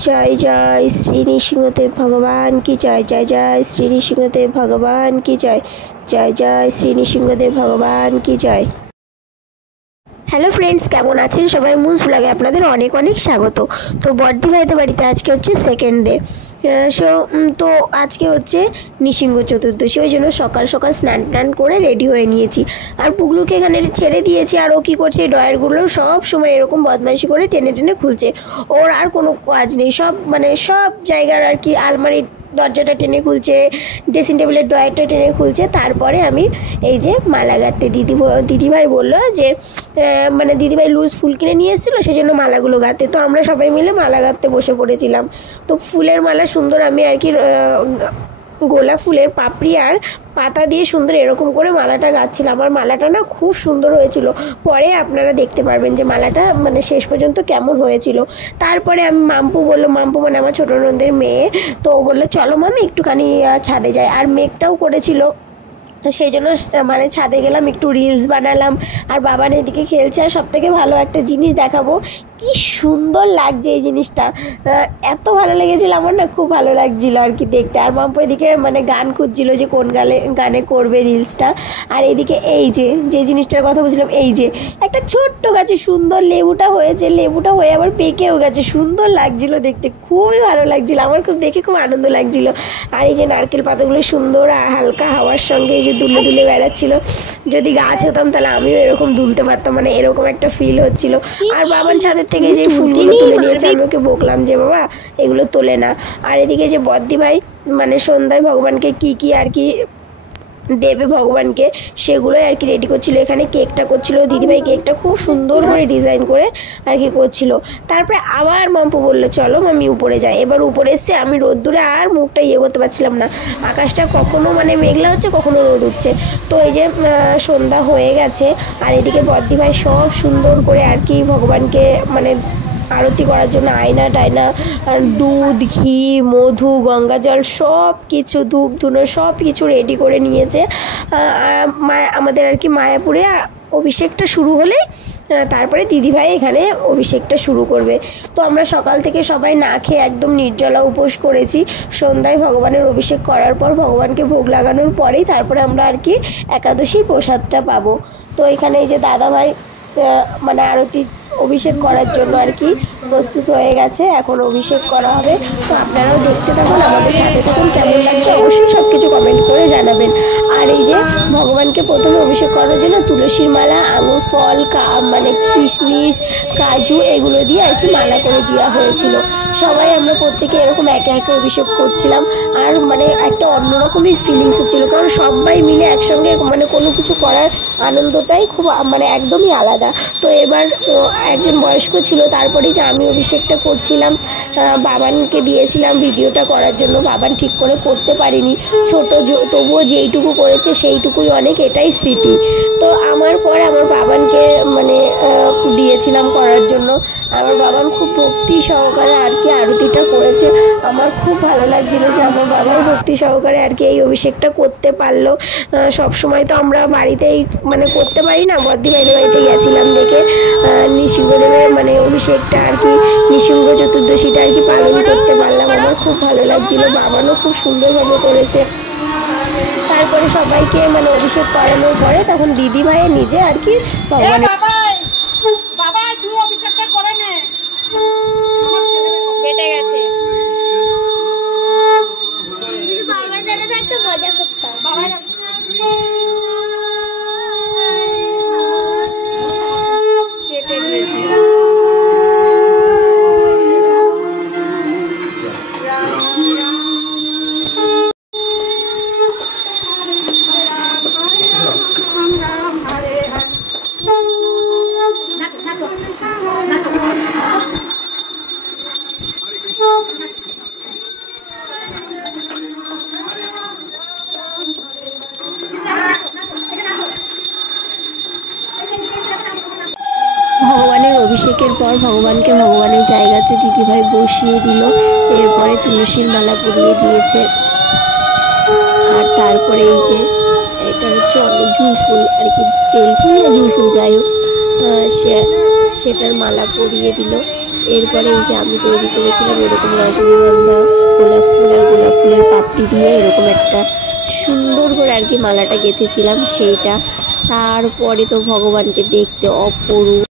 जय जय श्री नृसिंहदेव भगवान की जय। जय जय श्री नृसिंहदेव भगवान की जय। जय जय श्री नृसिंहदेव भगवान की जय। হ্যালো ফ্রেন্ডস, কেমন আছেন সবাই? মুন্স ব্লগে আপনাদের অনেক অনেক স্বাগত। তো বড়দি ভাইদের বাড়িতে আজকে হচ্ছে সেকেন্ড ডে। তো আজকে হচ্ছে নৃসিংহ চতুর্দশী, ওই জন্য সকাল সকাল স্নান টান করে রেডি হয়ে নিয়েছি। আর পুগলুকে এখানে ছেড়ে দিয়েছি। আর ও কী করছে, এই ডয়ারগুলো সব সময় এরকম বদমাইশি করে টেনে টেনে খুলছে। ওর আর কোনো কাজ নেই, সব জায়গার আর কি আলমারির দরজাটা টেনে খুলছে, ড্রেসিং টেবিলের ড্রয়ারটা টেনে খুলছে। তারপরে আমি এই যে মালা গাঁথতে দিদিভাই বললো যে দিদিভাই লুজ ফুল কিনে নিয়ে এসেছিলো, সেই জন্য মালাগুলো গাঁথতে। তো আমরা সবাই মিলে মালা গাঁথতে বসে পড়েছিলাম। তো ফুলের মালা সুন্দর আমি আর কি গোলাপ ফুলের পাপড়ি আর পাতা দিয়ে সুন্দর এরকম করে মালাটা গাঁথছিলাম। আমার মালাটা না খুব সুন্দর হয়েছিল। পরে আপনারা দেখতে পারবেন যে মালাটা শেষ পর্যন্ত কেমন হয়েছিল। তারপরে আমি মাম্পু মানে আমার ছোটো ননদের মেয়ে, তো ও বললো চলো মামি একটুখানি ছাদে যাই। আর মেঘটাও করেছিল, তো সেই জন্য ছাদে গেলাম, একটু রিলস বানালাম। আর বাবান এদিকে খেলছে। আর সবথেকে ভালো একটা জিনিস দেখাবো, কি সুন্দর লাগছে এই জিনিসটা, এত ভালো লেগেছিল আমার, না খুব ভালো লাগছিল আর কি দেখতে। আর মাম্পু এদিকে গান খুঁজছিল যে কোন গানে করবে রিলসটা। আর এদিকে এই যে জিনিসটার কথা বলছিলাম, এই যে একটা ছোট্ট গাছে সুন্দর লেবুটা হয়েছে, লেবুটা হয়ে আবার পেকেও গেছে, সুন্দর লাগছিল দেখতে, খুবই ভালো লাগছিল আমার, খুব দেখে খুব আনন্দ লাগছিল। আর এই যে নারকেল পাতাগুলো সুন্দর হালকা হাওয়ার সঙ্গে এই যে দুলে দুলে বেড়াচ্ছিল। যদি গাছ হতাম তাহলে আমিও এরকম দুলতে পারতাম, এরকম একটা ফিল হচ্ছিল। আর বাবান ছাদের থেকে যে ফুলগুলো তুলে নিয়েছে, আমি ওকে বকলাম যে বাবা এগুলো তোলে না। আর এদিকে যে বদ্দি ভাই সন্ধ্যায় ভগবানকে কি আর কি দেবে ভগবানকে, সেগুলোই আর কি রেডি করছিল। এখানে কেকটা করছিল দিদিভাই, কেকটা খুব সুন্দর করে ডিজাইন করে আর কি করছিল। তারপরে আবার মাম্পু বললো চলো মামি উপরে যাই। এবার উপরে এসে আমি রোদ্দুরে আর মুখটা করতে পারছিলাম না, আকাশটা কখনো মেঘলা হচ্ছে, কখনো রোদ উঠছে। তো এই যে সন্ধ্যা হয়ে গেছে। আর এদিকে বদ্দি ভাই সব সুন্দর করে আর কি ভগবানকে আরতি করার জন্য আয়না টায়না, দুধ, ঘি, মধু, গঙ্গা জল সব কিছু, ধূপ ধুনো সব কিছু রেডি করে নিয়েছে। আমাদের আর কি মায়াপুরে অভিষেকটা শুরু হলেই তারপরে দিদিভাই এখানে অভিষেকটা শুরু করবে। তো আমরা সকাল থেকে সবাই না খেয়ে একদম নির্জলা উপোস করেছি। সন্ধ্যায় ভগবানের অভিষেক করার পর, ভগবানকে ভোগ লাগানোর পরেই তারপরে আমরা আর কি একাদশীর প্রসাদটা পাবো। তো এখানে এই যে দাদাভাই আরতি অভিষেক করার জন্য আর কি প্রস্তুত হয়ে গেছে, এখন অভিষেক করা হবে। তো আপনারাও দেখতে থাকুন, আমাদের সাথে থাকুন, কেমন লাগছে অবশ্যই সব কিছু কমেন্ট করে জানাবেন। আর এই যে ভগবানকে প্রথমে অভিষেক করার জন্য তুলসীর মালা, আঙুর ফল, কিশমিশ, কাজু এগুলো দিয়ে আর কি মালা করে দেওয়া হয়েছিল। সবাই আমরা প্রত্যেকে এরকম একে একে অভিষেক করছিলাম। আর একটা অন্যরকমই ফিলিংস হচ্ছিলো, কারণ সবাই মিলে একসঙ্গে কোনো কিছু করার আনন্দটাই খুব একদমই আলাদা। তো এবার একজন বয়স্ক ছিল, তারপরেই যে আমি অভিষেকটা করছিলাম, বাবানকে দিয়েছিলাম ভিডিওটা করার জন্য। বাবান ঠিক করে করতে পারিনি, ছোট তবুও যেইটুকু করেছে সেইটুকুই অনেক, এটাই স্মৃতি। তো আমার পর আমার বাবানকে দিয়েছিলাম করার জন্য। আমার বাবান খুব ভক্তি সহকারে আর কি আরতিটা করেছে। আমার খুব ভালো লাগছিল যে আমার বাবার ভক্তি সহকারে আর কি এই অভিষেকটা করতে পারলো। সবসময় তো আমরা বাড়িতেই করতে পারি না, বদ্দি ভাইদের বাড়িতে গেছিলাম দেখে নৃসিংহদেবের অভিষেকটা আর কি নৃসিংহ চতুর্দশীটা আর কি পালন করতে পারলাম। আমার খুব ভালো লাগছিল, বাবানও খুব সুন্দরভাবে করেছে। তারপরে সবাইকে অভিষেক করানোর পরে তখন দিদি ভাই নিজে আর কি কেটে গেছে। মজা করতাম কেটে দিয়েছে। ভগবানের অভিষেকের পর ভগবানকে ভগবানের জায়গাতে দিদিভাই বসিয়ে দিল। এরপরে তুলসীর মালা পরিয়ে দিয়েছে। আর তারপরে এই যে এটা হচ্ছে জুঁই ফুল আর কি, বেল ফুল না জুঁই ফুল যাই হোক, সেটার মালা পরিয়ে দিল। এরপরে এই যে আমি তৈরি করেছিলাম এরকম রজনীগন্ধা, গোলাপ ফুল আর গোলাপ ফুলের পাপড়ি দিয়ে এরকম একটা সুন্দর করে আর কি মালাটা গেঁথেছিলাম সেইটা। তারপরে তো ভগবানকে দেখতে অপরূপ